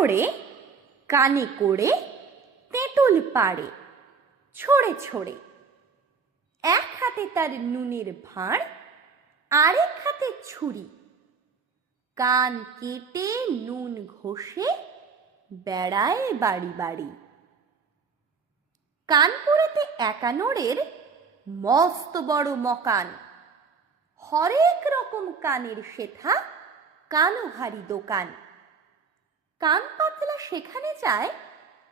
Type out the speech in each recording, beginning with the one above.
নড়ে কানে করে তেঁতুল পাড়ে, ছড়ে ছড়ে। এক হাতে তার নুনের ভাঁড়, আরেক হাতে ছুরি। কান কেটে নুন ঘষে বেড়ায় বাড়ি বাড়ি। কানপুরেতে একানোরের মস্ত বড় মকান। হরেক রকম কানের শেথা কানোহারি দোকান। কান পাতলা সেখানে যায়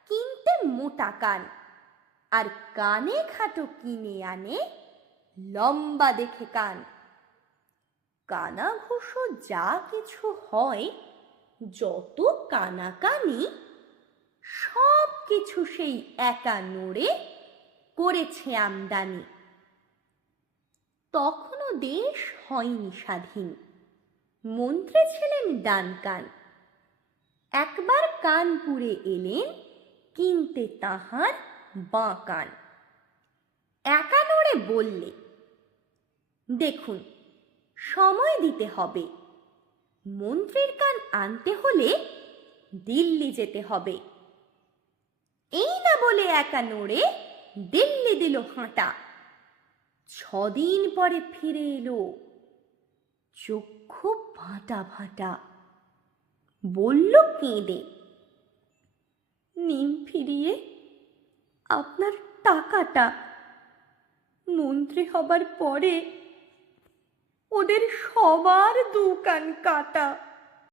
কিনতে মোটা কান। আর কানে খাটো কিনে আনে লম্বা দেখে কান। কানা ঘুষো যা কিছু হয়, যত কানাকানি, সব কিছু সেই একা নড়ে করেছে আমদানি। তখনও দেশ হয়নি স্বাধীন, মন্ত্রী ছিলেন ডানকান একবার কানপুরে এলেন কিনতে তাহার বাঁকান একা নড়ে বললে, দেখুন, সময় দিতে হবে। মন্ত্রীর কান আনতে হলে দিল্লি যেতে হবে। এই না বলে একা নড়ে দিল্লি দিল হাঁটা। ছদিন পরে ফিরে এলো চক্ষু ভাটা ভাটা। বলল কেঁদে। নিম ফিরিয়ে আপনার টাকাটা। মন্ত্রী হবার পরে ওদের সবার দু কান কাটা।